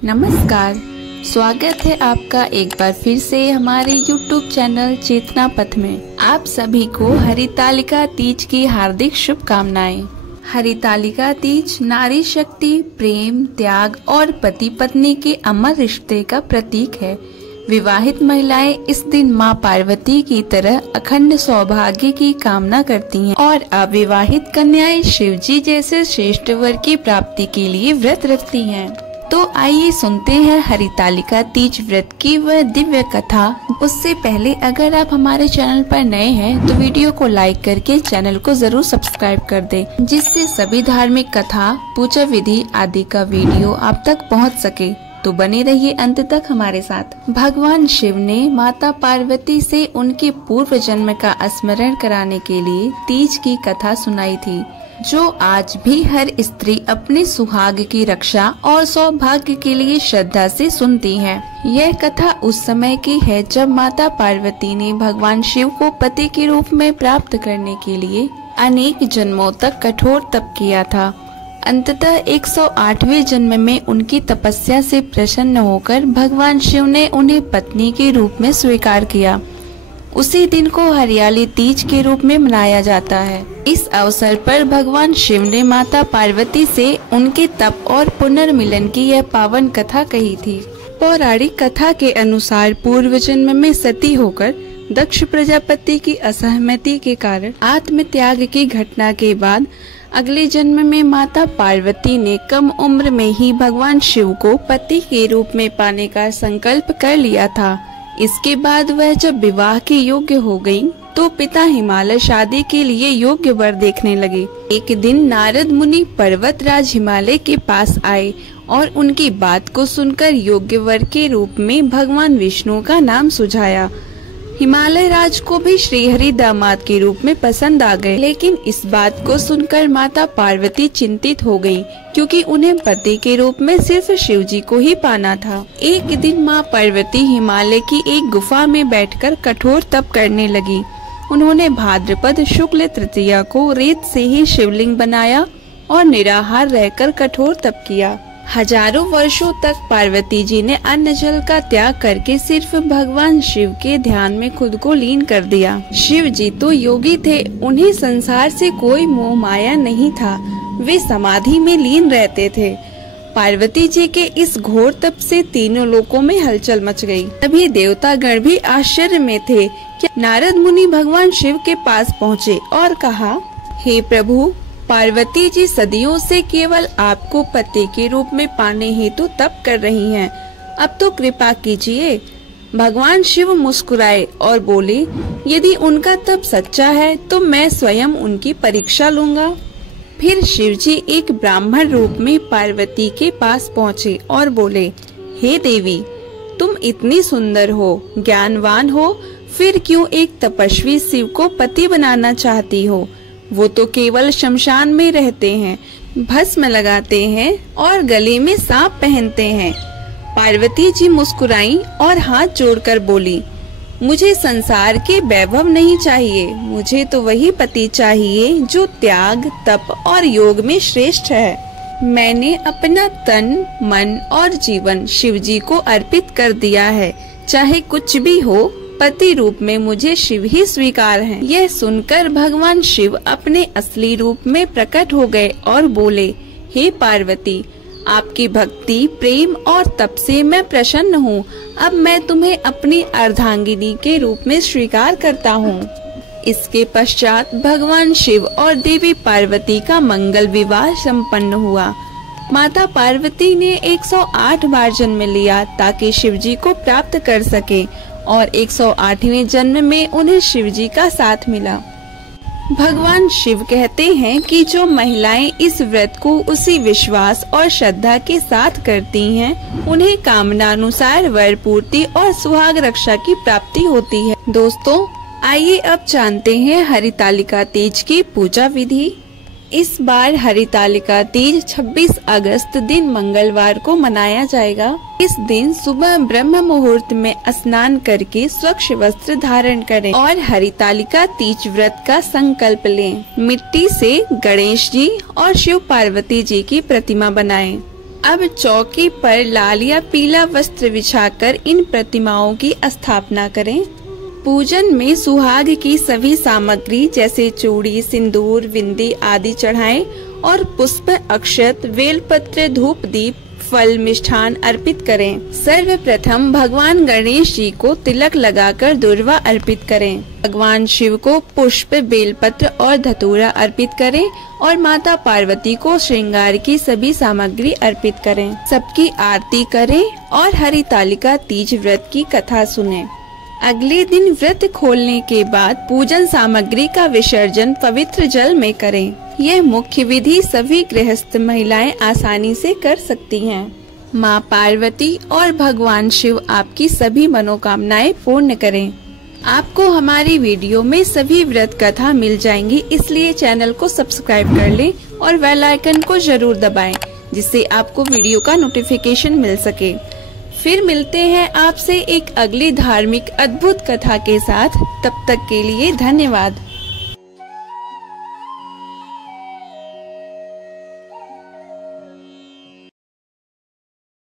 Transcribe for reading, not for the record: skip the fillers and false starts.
नमस्कार, स्वागत है आपका एक बार फिर से हमारे YouTube चैनल चेतना पथ में। आप सभी को हरितालिका तीज की हार्दिक शुभकामनाएं। हरितालिका तीज नारी शक्ति, प्रेम, त्याग और पति पत्नी के अमर रिश्ते का प्रतीक है। विवाहित महिलाएं इस दिन मां पार्वती की तरह अखंड सौभाग्य की कामना करती हैं और अविवाहित कन्याएं शिवजी जैसे श्रेष्ठ वर की प्राप्ति के लिए व्रत रखती हैं। तो आइए सुनते हैं हरितालिका तीज व्रत की वह दिव्य कथा। उससे पहले अगर आप हमारे चैनल पर नए हैं तो वीडियो को लाइक करके चैनल को जरूर सब्सक्राइब कर दें, जिससे सभी धार्मिक कथा, पूजा विधि आदि का वीडियो आप तक पहुंच सके। तो बने रहिए अंत तक हमारे साथ। भगवान शिव ने माता पार्वती से उनके पूर्व जन्म का स्मरण कराने के लिए तीज की कथा सुनाई थी, जो आज भी हर स्त्री अपने सुहाग की रक्षा और सौभाग्य के लिए श्रद्धा से सुनती है। यह कथा उस समय की है जब माता पार्वती ने भगवान शिव को पति के रूप में प्राप्त करने के लिए अनेक जन्मों तक कठोर तप किया था। अंततः 108वें जन्म में उनकी तपस्या से प्रसन्न होकर भगवान शिव ने उन्हें पत्नी के रूप में स्वीकार किया। उसी दिन को हरियाली तीज के रूप में मनाया जाता है। इस अवसर पर भगवान शिव ने माता पार्वती से उनके तप और पुनर्मिलन की यह पावन कथा कही थी। पौराणिक कथा के अनुसार पूर्व जन्म में सती होकर दक्ष प्रजापति की असहमति के कारण आत्मत्याग की घटना के बाद अगले जन्म में माता पार्वती ने कम उम्र में ही भगवान शिव को पति के रूप में पाने का संकल्प कर लिया था। इसके बाद वह जब विवाह के योग्य हो गयी, तो पिता हिमालय शादी के लिए योग्य वर देखने लगे। एक दिन नारद मुनि पर्वत राज हिमालय के पास आए और उनकी बात को सुनकर योग्य वर के रूप में भगवान विष्णु का नाम सुझाया। हिमालय राज को भी श्रीहरि दामाद के रूप में पसंद आ गए, लेकिन इस बात को सुनकर माता पार्वती चिंतित हो गयी, क्योंकि उन्हें पति के रूप में सिर्फ शिवजी को ही पाना था। एक दिन माँ पार्वती हिमालय की एक गुफा में बैठकर कठोर तप करने लगी। उन्होंने भाद्रपद शुक्ल तृतीया को रेत से ही शिवलिंग बनाया और निराहार रहकर कठोर तप किया। हजारों वर्षों तक पार्वती जी ने अन्न जल का त्याग करके सिर्फ भगवान शिव के ध्यान में खुद को लीन कर दिया। शिव जी तो योगी थे, उन्हें संसार से कोई मोह माया नहीं था। वे समाधि में लीन रहते थे। पार्वती जी के इस घोर तप से तीनों लोकों में हलचल मच गई। तभी देवतागण भी आश्चर्य में थे कि नारद मुनि भगवान शिव के पास पहुँचे और कहा, हे प्रभु, पार्वती जी सदियों से केवल आपको पति के रूप में पाने हेतु तप कर रही हैं। अब तो कृपा कीजिए। भगवान शिव मुस्कुराए और बोले, यदि उनका तप सच्चा है तो मैं स्वयं उनकी परीक्षा लूंगा। फिर शिवजी एक ब्राह्मण रूप में पार्वती के पास पहुँचे और बोले, हे देवी, तुम इतनी सुंदर हो, ज्ञानवान हो, फिर क्यों एक तपस्वी शिव को पति बनाना चाहती हो? वो तो केवल शमशान में रहते हैं, भस्म लगाते हैं और गले में सांप पहनते हैं। पार्वती जी मुस्कुराई और हाथ जोड़कर बोली, मुझे संसार के वैभव नहीं चाहिए, मुझे तो वही पति चाहिए जो त्याग, तप और योग में श्रेष्ठ है। मैंने अपना तन, मन और जीवन शिवजी को अर्पित कर दिया है। चाहे कुछ भी हो, पति रूप में मुझे शिव ही स्वीकार हैं। यह सुनकर भगवान शिव अपने असली रूप में प्रकट हो गए और बोले, हे पार्वती, आपकी भक्ति, प्रेम और तप से मैं प्रसन्न हूँ। अब मैं तुम्हें अपनी अर्धांगिनी के रूप में स्वीकार करता हूँ। इसके पश्चात भगवान शिव और देवी पार्वती का मंगल विवाह संपन्न हुआ। माता पार्वती ने 108 बार जन्म लिया ताकि शिवजी को प्राप्त कर सके और 108वें जन्म में उन्हें शिवजी का साथ मिला। भगवान शिव कहते हैं कि जो महिलाएं इस व्रत को उसी विश्वास और श्रद्धा के साथ करती हैं, उन्हें कामनानुसार वर पूर्ति और सुहाग रक्षा की प्राप्ति होती है। दोस्तों, आइए अब जानते हैं हरितालिका तीज की पूजा विधि। इस बार हरितालिका तीज 26 अगस्त दिन मंगलवार को मनाया जाएगा। इस दिन सुबह ब्रह्म मुहूर्त में स्नान करके स्वच्छ वस्त्र धारण करें और हरितालिका तीज व्रत का संकल्प लें। मिट्टी से गणेश जी और शिव पार्वती जी की प्रतिमा बनाएं। अब चौकी पर लाल या पीला वस्त्र बिछाकर इन प्रतिमाओं की स्थापना करें। पूजन में सुहाग की सभी सामग्री जैसे चूड़ी, सिंदूर, बिंदी आदि चढ़ाएं और पुष्प, अक्षत, बेलपत्र, धूप, दीप, फल, मिष्ठान अर्पित करें। सर्वप्रथम भगवान गणेश जी को तिलक लगाकर दूर्वा अर्पित करें। भगवान शिव को पुष्प, बेलपत्र और धतूरा अर्पित करें और माता पार्वती को श्रृंगार की सभी सामग्री अर्पित करें। सबकी आरती करें और हरितालिका तीज व्रत की कथा सुनें। अगले दिन व्रत खोलने के बाद पूजन सामग्री का विसर्जन पवित्र जल में करें। यह मुख्य विधि सभी गृहस्थ महिलाएं आसानी से कर सकती हैं। माँ पार्वती और भगवान शिव आपकी सभी मनोकामनाएं पूर्ण करें। आपको हमारी वीडियो में सभी व्रत कथा मिल जाएंगी, इसलिए चैनल को सब्सक्राइब कर लें और बेल आइकन को जरूर दबाएं, जिससे आपको वीडियो का नोटिफिकेशन मिल सके। फिर मिलते हैं आपसे एक अगली धार्मिक अद्भुत कथा के साथ। तब तक के लिए धन्यवाद।